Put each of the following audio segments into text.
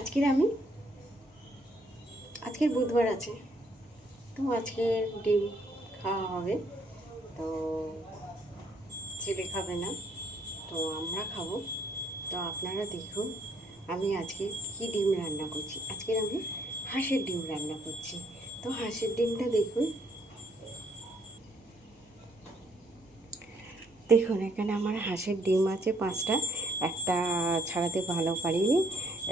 আজকের বুধবার আছে, তো আজকে ডিম খাওয়া হবে। তো ছেলে খাবে না, তো আমরা খাবো। তো আপনারা দেখুন আমি আজকে কি ডিম রান্না করছি। আজকের আমি হাঁসের ডিম রান্না করছি। তো হাঁসের ডিমটা দেখুন, এখানে আমার হাঁসের ডিম আছে 5টা। একটা ছাড়াতে ভালো পারিনি।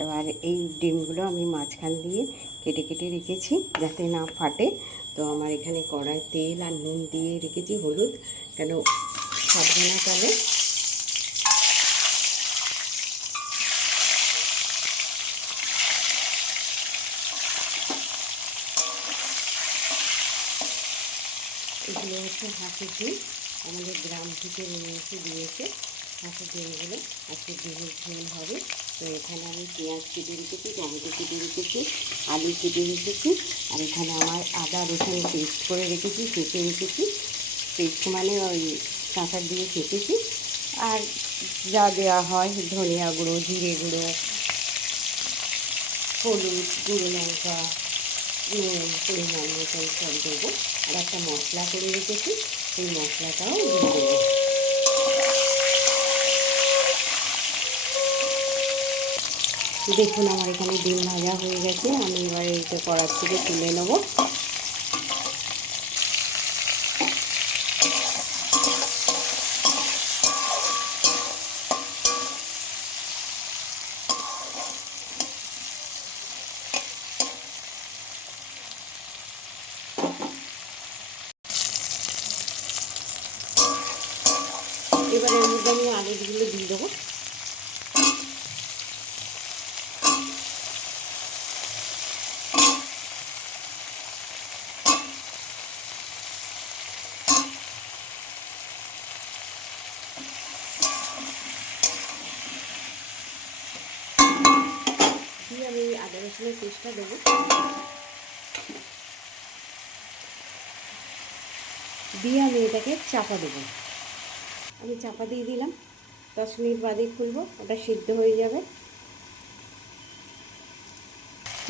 এবার এই ডিমগুলো আমি মাঝখান দিয়ে কেটে কেটে রেখেছি যাতে না ফাটে। তো আমার এখানে কড়াই তেল আর নুন দিয়ে রেখেছি, হলুদ, কেন ফাটবে না তাহলে। এগুলো হচ্ছে হাঁসের ডিম, আমাদের গ্রাম থেকে নিয়ে এসে দিয়েছে হাঁসের ডিমগুলো। আজকে ডিমের ঝোল হবে। তো এখানে আমি পেঁয়াজ কেটে রেখেছি, টমেটো কেটে রেখেছি, আলু কেটে রেখেছি, আর এখানে আমার আদা রসুন পেস্ট করে রেখেছি, কেটে রেখেছি। পেস্ট মানে ওই কাঁচার দিয়ে কেটেছি। আর যা দেওয়া হয় ধনিয়া গুঁড়ো, জিরে গুঁড়ো, হলুদ, গুঁড়ো লঙ্কা, নুন পরিমাণ মতন সব দেবো। আর একটা মশলা করে রেখেছি, সেই মশলাটাও দিয়ে দেবো। দেখুন আমার এখানে ডিম ভাজা হয়ে গেছে, আমি এবার এইটা কড়ার থেকে তুলে নেবো। এবার এর মধ্যে আমি আলুগুলো দিয়ে দেবো। দিয়ে আমি আদা রসুনের পেস্টটা দেবো। দিয়ে আমি এটাকে চাপা দেবো। আমি চাপা দিয়ে দিলাম, 10 মিনিট বাদে খুলবো, ওটা সিদ্ধ হয়ে যাবে।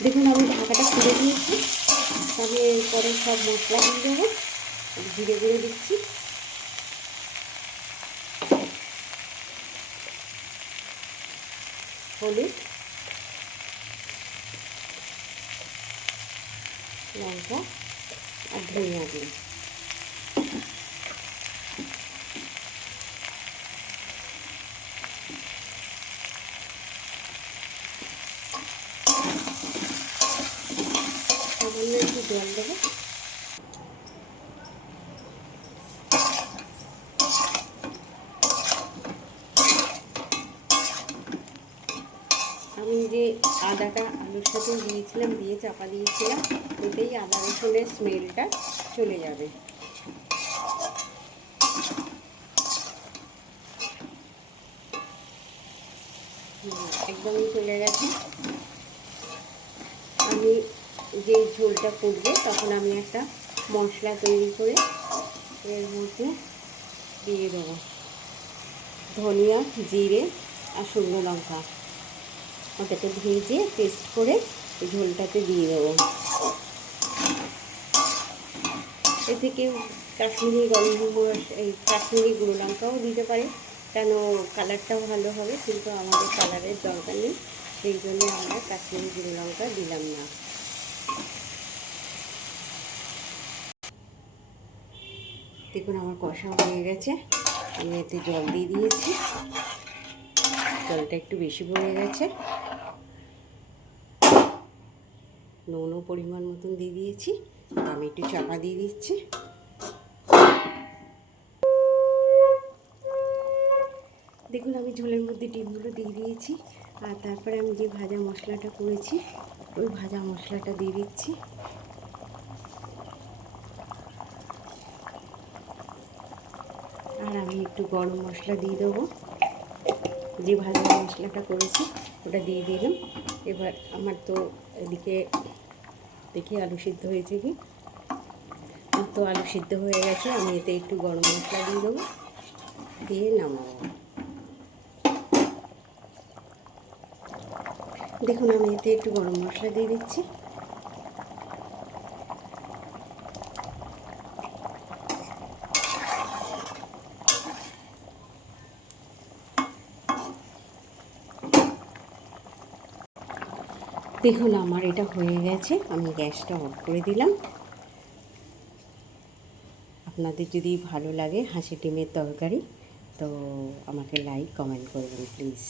দেখুন আমি ঢাকাটা খুলে দিয়েছি। আমি এরপরে সব মশলা দিয়ে দেবো। জিরে গুঁড়ো দিচ্ছি, হলুদ, লঙ্কা আর ধনিয়া গুঁড়ো। সামান্য একটু জল দেবো। আমি যে আদাটা আলুর সাথে দিয়েছিলাম, দিয়ে চাপা দিয়েছিলাম, ওতেই আদা রসুনের স্মেলটা চলে যাবে। একদমই চলে গেছে। আমি যে ঝোলটা করবো তখন আমি একটা মশলা তৈরি করে এর মধ্যে দিয়ে দেবো। ধনিয়া, জিরে আর শুকনো লঙ্কা ওটাকে ভেজে পেস্ট করে এই ঝোলটাতে দিয়ে দেবো। এ থেকে কাশ্মীরি কাশ্মীরি গুঁড়ো লঙ্কাও দিতে পারে, কেন কালারটাও ভালো হবে, কিন্তু আমাদের কালারের দরকার নেই, সেই জন্য আমরা কাশ্মীরি গুঁড়ো লঙ্কা দিলাম না। দেখুন আমার কষা হয়ে গেছে, আমি এতে জল দিয়ে দিয়েছি। জলটা একটু বেশি পড়ে গেছে, নুনও পরিমাণ মতন দিয়ে দিয়েছি। আমি একটু চাপা দিয়ে দিচ্ছি। দেখুন আমি ঝোলের মধ্যে ডিমগুলো দিয়ে দিয়েছি, আর তারপরে আমি যে ভাজা মশলাটা করেছি ওই ভাজা মশলাটা দিয়ে দিচ্ছি। আর আমি একটু গরম মশলা দিয়ে দেবো। যে ভাজা মশলাটা করেছি ওটা দিয়ে দিলাম। এবার আমার তো এদিকে দেখি আলু সিদ্ধ হয়েছে কি, তো আলু সিদ্ধ হয়ে গেছে। আমি এতে একটু গরম মশলা দিয়ে দেবো, দিয়ে নামাবো। দেখুন আমি এতে একটু গরম মশলা দিয়ে দিচ্ছি। দেখুন আমার এটা হয়ে গেছে, আমি গ্যাসটা অফ করে দিলাম। আপনাদের যদি ভালো লাগে হাঁসের ডিমের তরকারি তো আমাকে লাইক কমেন্ট করবেন প্লিজ।